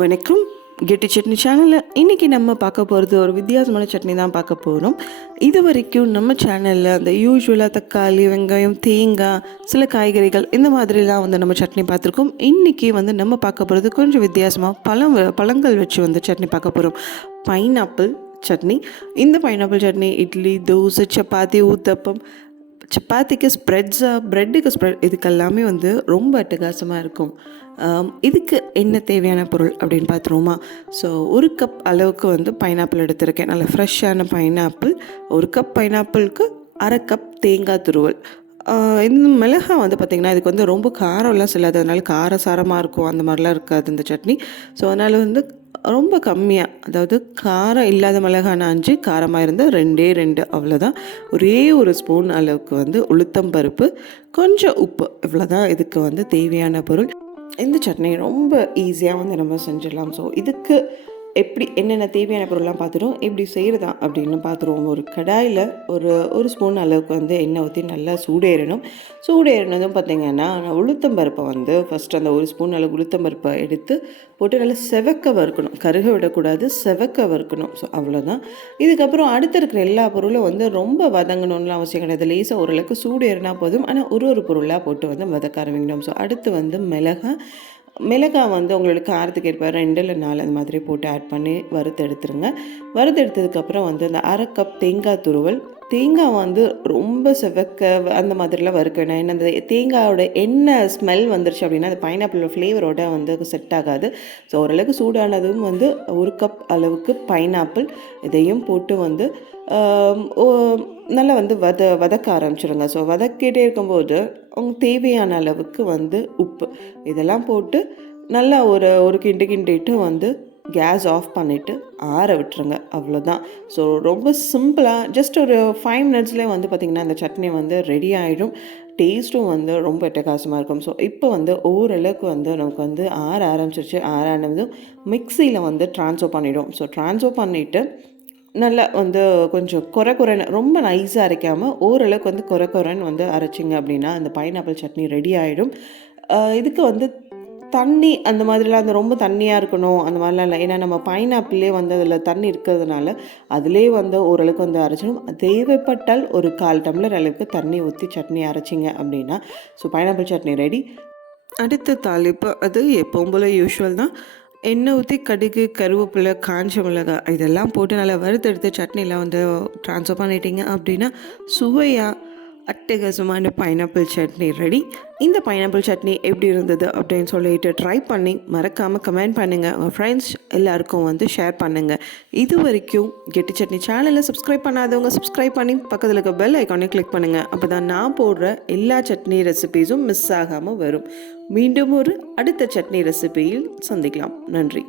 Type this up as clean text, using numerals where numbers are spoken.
வணக்கம். கெட்டி சட்னி சேனலில் இன்றைக்கி நம்ம பார்க்க போகிறது ஒரு வித்தியாசமான சட்னி தான் பார்க்க போகிறோம். இது வரைக்கும் நம்ம சேனலில் அந்த யூஸ்வலாக தக்காளி, வெங்காயம், தேங்காய், சில காய்கறிகள் இந்த மாதிரிலாம் நம்ம சட்னி பார்த்துருக்கோம். இன்றைக்கி நம்ம பார்க்க போகிறது கொஞ்சம் வித்தியாசமாக பழங்கள் வச்சு சட்னி பார்க்க போகிறோம். பைனாப்பிள் சட்னி. இந்த பைனாப்பிள் சட்னி இட்லி, தோசை, சப்பாத்தி, ஊத்தப்பம், சப்பாத்திக்கு ஸ்ப்ரெட்ஸாக, ப்ரெட்டுக்கு ஸ்ப்ரெட், இதுக்கெல்லாமே ரொம்ப அட்டகாசமாக இருக்கும். இதுக்கு என்ன தேவையான பொருள் அப்படின்னு பார்த்துருவோமா? ஸோ ஒரு கப் அளவுக்கு பைனாப்பிள் எடுத்திருக்கேன். நல்ல ஃப்ரெஷ்ஷான பைனாப்பிள். ஒரு கப் பைனாப்பிளுக்கு அரை கப் தேங்காய் துருவல். இந்த மிளகாய் பார்த்திங்கன்னா இதுக்கு ரொம்ப காரம்லாம் செல்லாது, அதனால காரசாரமாக இருக்கும், அந்த மாதிரிலாம் இருக்காது இந்த சட்னி. ஸோ அதனால் ரொம்ப கம்மியாக, அதாவது காரம் இல்லாத மிளகாய் 5, காரமாக இருந்தால் 2 அவ்வளோதான். ஒரே ஒரு ஸ்பூன் அளவுக்கு உளுத்தம் பருப்பு, கொஞ்சம் உப்பு, இவ்வளோதான் இதுக்கு தேவையான பொருள். இந்த சட்னி ரொம்ப ஈஸியாக நம்ம செஞ்சிடலாம். ஸோ இதுக்கு எப்படி என்னென்ன தேவையான பொருள்லாம் பார்த்துட்டோம், எப்படி செய்கிறதா அப்படின்னு பார்த்துருவோம். ஒரு கடாயில் ஒரு ஸ்பூன் அளவுக்கு எண்ணெய் ஊற்றி நல்லா சூடேறினதும் பார்த்திங்கன்னா, நான் உளுத்தம்பருப்பை ஃபஸ்ட்டு அந்த ஒரு ஸ்பூன் அளவு உளுத்தம்பருப்பை எடுத்து போட்டு நல்லா செவக்க வறுக்கணும். கருக விடக்கூடாது, செவக்க வறுக்கணும். ஸோ அவ்வளோதான். இதுக்கப்புறம் அடுத்து இருக்கிற எல்லா பொருளும் ரொம்ப வதங்கணும்னு அவசியம் கிடையாது. லேசாக ஓரளவுக்கு சூடேறினா போதும். ஆனால் ஒரு பொருளாக போட்டு வதக்க ஆரம்பிக்கணும். ஸோ அடுத்து மிளகாய் உங்களோட காரத்துக்கு ஏற்ப 2 இல்லை 4 அந்த மாதிரி போட்டு ஆட் பண்ணி வறுத்து எடுத்துருங்க. வறுத்து எடுத்ததுக்கப்புறம் அந்த அரை கப் தேங்காய் துருவல். தேங்காய் ரொம்ப செவக்க அந்த மாதிரிலாம் வறுக்க வேணாம். ஏன்னா அந்த தேங்காயோட எண்ணெய் ஸ்மெல் வந்துருச்சு அப்படின்னா அந்த பைனாப்பிளோட ஃப்ளேவரோட செட் ஆகாது. ஸோ ஓரளவுக்கு சூடானதும் ஒரு கப் அளவுக்கு பைனாப்பிள் இதையும் போட்டு நல்லா வதக்க ஆரம்பிச்சிடுங்க. ஸோ வதக்கிட்டே இருக்கும்போது உங்களுக்கு தேவையான அளவுக்கு உப்பு இதெல்லாம் போட்டு நல்லா ஒரு கிண்டிட்டு கேஸ் ஆஃப் பண்ணிவிட்டு ஆற விட்டுருங்க. அவ்வளோதான். ஸோ ரொம்ப சிம்பிளாக ஜஸ்ட் ஒரு 5 மினிட்ஸ்லேயே பார்த்திங்கன்னா இந்த சட்னி ரெடி ஆகிடும். டேஸ்ட்டும் ரொம்ப அட்டகாசமாக இருக்கும். ஸோ இப்போ ஓரளவுக்கு நமக்கு ஆற ஆரம்பிச்சிருச்சு. ஆறானதும் மிக்சியில் ட்ரான்ஸ்ஃபர் பண்ணிவிடும். ஸோ ட்ரான்ஸ்ஃபர் பண்ணிவிட்டு நல்லா கொஞ்சம் குறைன்னு, ரொம்ப நைஸாக அரைக்காமல் ஓரளவுக்கு குறைன்னு அரைச்சிங்க அப்படின்னா அந்த பைனாப்பிள் சட்னி ரெடி ஆகிடும். இதுக்கு தண்ணி அந்த மாதிரிலாம் ரொம்ப தண்ணியாக இருக்கணும் அந்த மாதிரிலாம் இல்லை. ஏன்னா நம்ம பைனாப்பிள்லேயே அதில் தண்ணி இருக்கிறதுனால அதிலே ஓரளவுக்கு அரைச்சிடும். தேவைப்பட்டால் ஒரு 1/4 டம்ளர் அளவுக்கு தண்ணி ஊற்றி சட்னி அரைச்சிங்க அப்படின்னா ஸோ பைனாப்பிள் சட்னி ரெடி. அடுத்த தாளிப்பு அது எப்பவும் போல் யூஸ்வல் தான். எண்ணெய் ஊற்றி கடுகு, கருவேப்பிலை, காஞ்ச மிளகாய் இதெல்லாம் போட்டு நல்லா வறுத்தெடுத்து சட்னியில் ட்ரான்ஸ்ஃபர் பண்ணிட்டீங்க அப்படின்னா சுவையாக அட்டகாசமான பைனாப்பிள் சட்னி ரெடி. இந்த பைனாப்பிள் சட்னி எப்படி இருந்தது அப்படின்னு சொல்லிட்டு ட்ரை பண்ணி மறக்காமல் கமெண்ட் பண்ணுங்கள். உங்கள் ஃப்ரெண்ட்ஸ் எல்லாருக்கும் ஷேர் பண்ணுங்கள். இது வரைக்கும் கெட்டி சட்னி சேனலை சப்ஸ்கிரைப் பண்ணாதவங்க சப்ஸ்கிரைப் பண்ணி பக்கத்தில் இருக்க பெல் ஐக்கானே கிளிக் பண்ணுங்கள். அப்போ தான் நான் போடுற எல்லா சட்னி ரெசிபீஸும் மிஸ் ஆகாமல் வரும். மீண்டும் ஒரு அடுத்த சட்னி ரெசிபியில் சந்திக்கலாம். நன்றி.